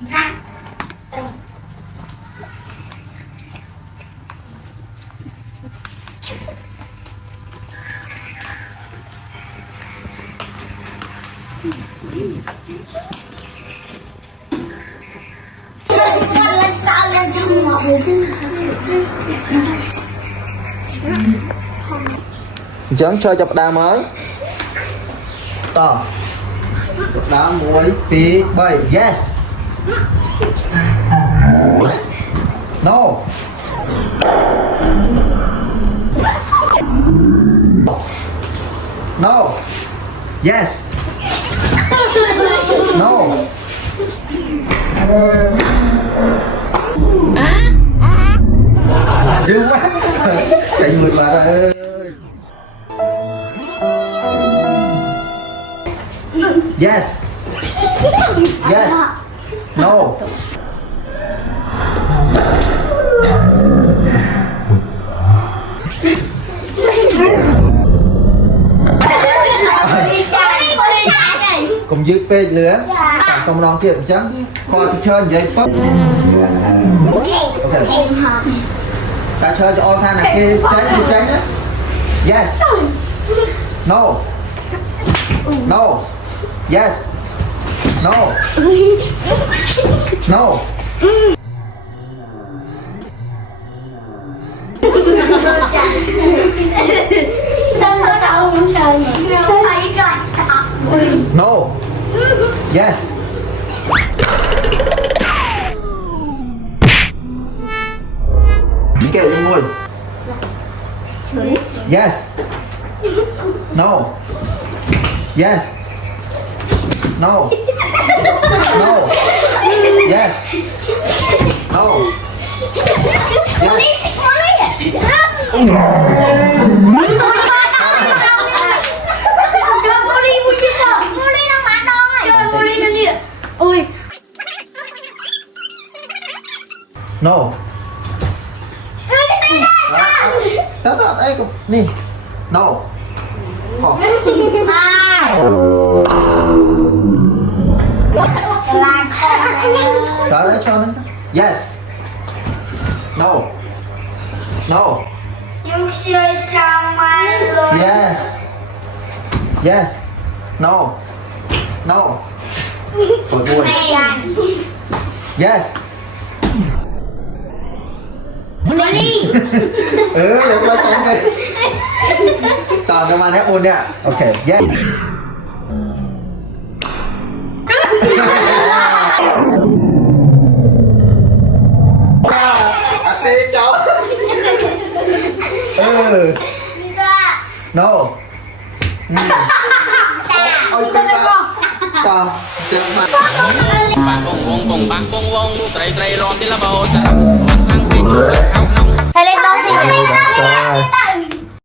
Chẳng chơi chập đá mới to đá muối phí 7 yes no no yes no dữ quá chạy người bà ơi yes yes no cùng dưới phê lửa cả xong đón kiện trắng coi chơi vậyปุ๊บ ok ta chơi cho on than này kia tránh á yes no no yes no no no yes kêu cho ngồi yes no yes no no yes no no tớ đây nè no đó đấy cho nó yes no no yes yes no no ôi vui yes được rồi tránh đi tao cho mà nét ôn nha ok yes tí cháu no ôi con con bang bong bong bang bong bong ត្រី រំទីលបោ